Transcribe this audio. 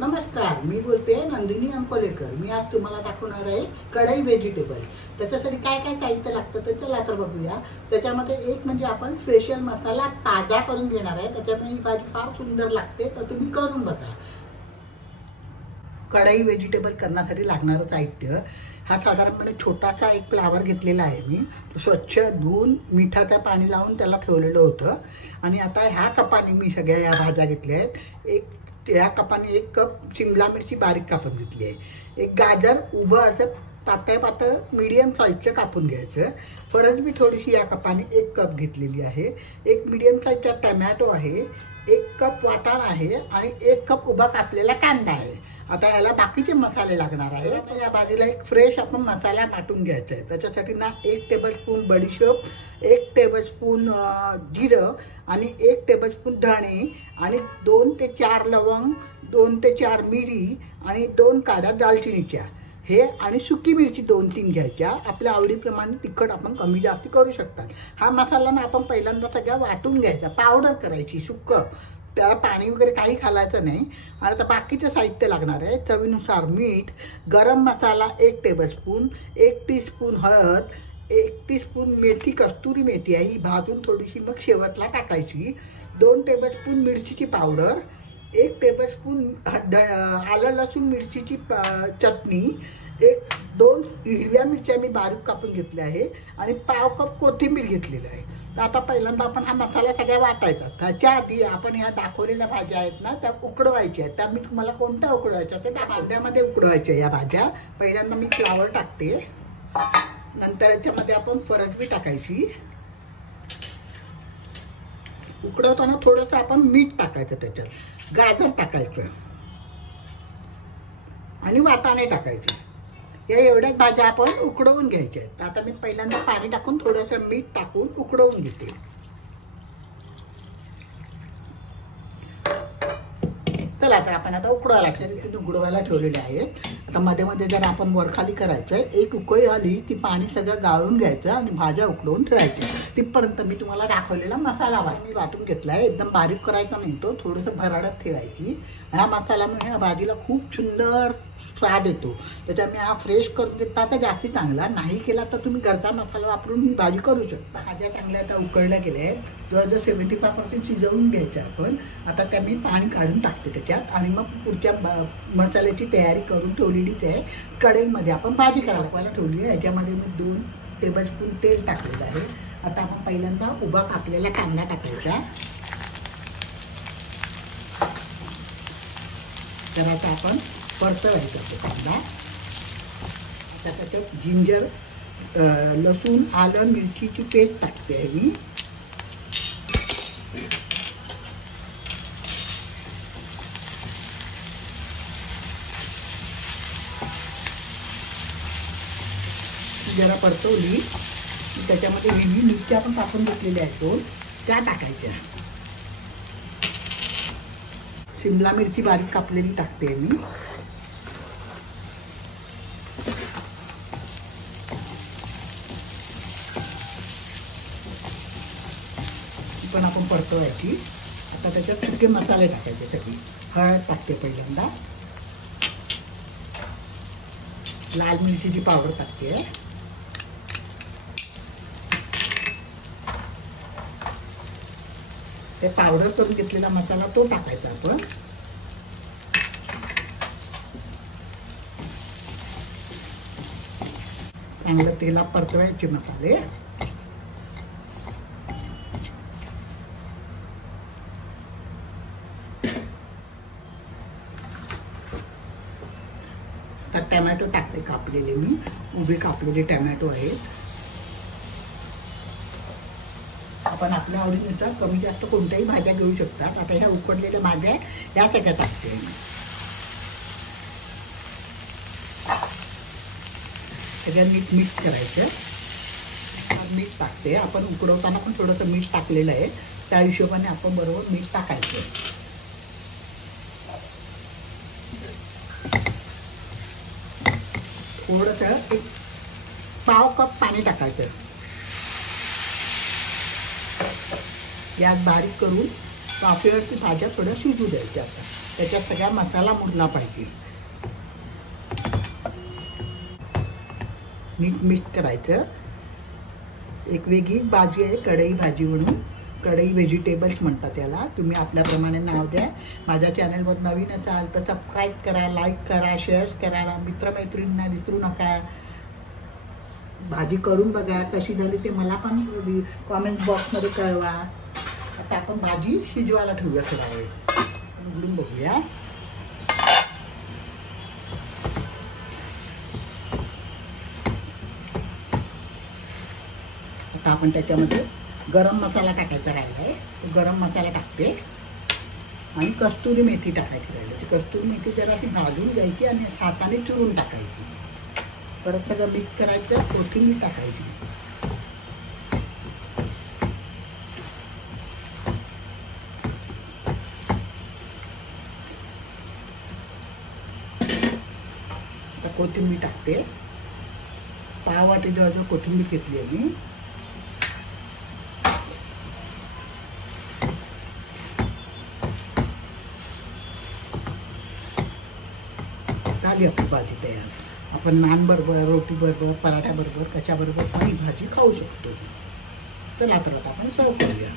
नमस्कार, मी बोलते नंदिनी अंकोलेकर। मी आज तुम्हाला दाखवणार आहे कढई व्हेजिटेबल। त्याच्यासाठी काय काय साहित्य लागतं ते चला तर बघूया। त्याच्यामध्ये एक म्हणजे आपण स्पेशल मसाला ताजा करून घेणार आहे, त्याच्यामुळे ही भाजी फार सुंदर लागते, तर तुम्ही करून बघा। कढई व्हेजिटेबल करण्यासाठी लागणारं साहित्य हा साधारणपणे छोटासा एक फ्लावर घेतलेला आहे मी। स्वच्छ धुवून मिठाचं पाणी लावून त्याला ठेवलेलं होतं आणि आता ह्या कपाने मी सगळ्या या भाज्या घेतल्या आहेत। त्या कपाने 1 कप शिमला मिरची बारीक कापून घेतली आहे। एक गाजर उभं असं पातळ मीडियम साईजचं कापून घ्यायचं। फरसबी थोडीशी या कपाने 1 कप घेतलेली आहे। एक मीडियम साईजचा टोमॅटो आहे, 1 कप वाटाणा आहे आणि 1 कप उभा कापलेला कांदा आहे। आता याला बाकीचे मसाले लागणार आहे। या भाजीला एक फ्रेश आपण मसाला वाटून घ्यायचा आहे। त्याच्यासाठी ना 1 टेबलस्पून बडीशेप, 1 टेबलस्पून जिरं आणि 1 टेबलस्पून धणे आणि 2 ते 4 लवंग, 2 ते 4 मिरी आणि 2 काड्या दालचिनीच्या हे आणि सुकी मिरची 2-3 घ्यायच्या। आपल्या आवडीप्रमाणे तिखट आपण कमी जास्त करू शकतात। हा मसाला ना आपण पहिल्यांदा सगळा वाटून घ्यायचा, पावडर करायची सुक्क, त्याला पाणी वगैरे काही घालायचं नाही। आणि आता बाकीचं साहित्य लागणार आहे। चवीनुसार मीठ, गरम मसाला 1 टेबलस्पून, 1 टीस्पून हळद, 1 टीस्पून मेथी, कस्तुरी मेथी आहे ही भाजून थोडीशी मग शेवटला टाकायची, 2 टेबलस्पून मिरचीची पावडर, 1 टेबलस्पून आलं लसूण मिरचीची चटणी, 2 हिरव्या मिरच्या मी बारीक कापून घेतल्या आहे आणि पाव कप कोथिंबीर घेतलेली आहे। तर आता पहिल्यांदा आपण हा मसाला सगळा वाटायचा। त्याच्या आधी आपण ह्या दाखवलेल्या भाज्या आहेत ना त्या उकडवायच्या आहेत। त्या मी तुम्हाला कोणत्या उकडवायच्या ते त्या भांड्यामध्ये उकडवायच्या या भाज्या। पहिल्यांदा मी फ्लावर टाकते, नंतर याच्यामध्ये आपण फरसबी टाकायची। उकडवताना थोडंसं आपण मीठ टाकायचं, त्याच्यात गाजर टाकायचं आणि वाटाणे टाकायचे। या एवढ्याच भाज्या आपण उकडवून घ्यायच्या आहेत। आता मी पहिल्यांदा पाणी टाकून थोडंसं मीठ टाकून उकडवून घेते। चला तर आपण आता उकडवायला ठेवलेले आहे। आता मध्ये मध्ये जर आपण वरखाली करायचं, एक उकळी आली की पाणी सगळं गाळून घ्यायचं आणि भाज्या उकडवून ठेवायच्या। तिथपर्यंत मी तुम्हाला दाखवलेला मसाला मी वाटून घेतलाय। एकदम बारीक करायचा नाही, तो थोडंसं भराडत ठेवायची। ह्या मसाल्यामुळे ह्या भाजीला खूप सुंदर स्वाद येतो। त्याच्यामुळे हा फ्रेश करून घेतला तर जास्त चांगला, नाही केला तर तुम्ही घरचा मसाला वापरून ही भाजी करू शकता। भाज्या चांगल्या आता उकळल्या गेल्या आहेत, जवळजवळ 75% शिजवून घ्यायच्या आपण। आता त्या मी पाणी काढून टाकते त्याच्यात आणि मग पुढच्या मसाल्याची तयारी करून ठेवलेलीच आहे। कढईमध्ये आपण भाजी करायला ठेवली आहे। याच्यामध्ये मी 2 टेबलस्पून तेल टाकलेलं आहे। आता आपण पहिल्यांदा उभा कापलेला कांदा टाकायचा, तर आता आपण परतवायचा तो कांदा। आता त्याच्यात जिंजर, लसूण, आलं मिरचीची पेस्ट टाकते आहे मी। जरा परतवली त्याच्यामध्ये हिरवी मिरची आपण टाकून घेतलेल्या आहेत 2 त्या टाकायच्या। शिमला मिरची बारीक कापलेली टाकते मी। पण आपण परतवायची। आता त्याच्यात सगळे मसाले टाकायचे सगळे। हळद टाकते पहिल्यांदा, लाल मिरचीची पावडर टाकते, ते पावडर करून घेतलेला मसाला तो टाकायचा आपण। चांगलं तेलात परतवायचे मसाले। तर टोमॅटो टाकते कापलेले, मी उभे कापलेले टोमॅटो आहेत। आपण आपल्या आवडीनुसार कमी जास्त कोणत्याही भाज्या घेऊ शकतात। आता ह्या उकडलेल्या भाज्या या सगळ्या टाकते मी। सगळ्या नीट मिक्स करायचं। मीठ टाकते, आपण उकडवताना पण थोडंसं मीठ टाकलेलं आहे, त्या हिशोबाने आपण बरोबर मीठ टाकायचं। थोडंसं 1 पाव कप पाणी टाकायचं। गॅस बारीक करून वाफेवरती भाज्या थोड्या शिजू द्यायच्या आता. त्याच्यात सगळा मसाला मुरला पाहिजे. मीठ मिक्स करायचं. एक वेगळी भाजी आहे कढई भाजी म्हणून, कढई व्हेजिटेबल्स म्हणतात त्याला. तुम्ही आपल्याप्रमाणे नाव द्या. माझ्या चॅनलवर नवीन असाल तर सबस्क्राईब करा, लाईक करा, शेअर्स करा, मित्रमैत्रिणींना विसरू नका. भाजी करून बघा कशी झाली ते मला पण कॉमेंट बॉक्समध्ये कळवा. आता आपण भाजी शिजवायला ठेवूया थोडा वेळ. उघडून बघूया. आता आपण त्याच्यामध्ये गरम मसाला टाकायचा राहिला आहे. तो गरम मसाला टाकते आणि कस्तुरी मेथी टाकायची राहिली. ती कस्तुरी मेथी जराशी भाजून घ्यायची आणि हाताने चुरून टाकायची. परत सगळं मिक्स करायचं. कोथिंबीर टाकायची. आता कोथिंबीर टाकते. पाव वाटी जवळजवळ कोथिंबीर घेतली आहे मी. झाली आपली भाजी तयार. आपण नान बरोबर, रोटी बरोबर, पराठ्या बरोबर, कशाबरोबर पण ही भाजी खाऊ शकतो. चला तर आता आपण सर्व करूया.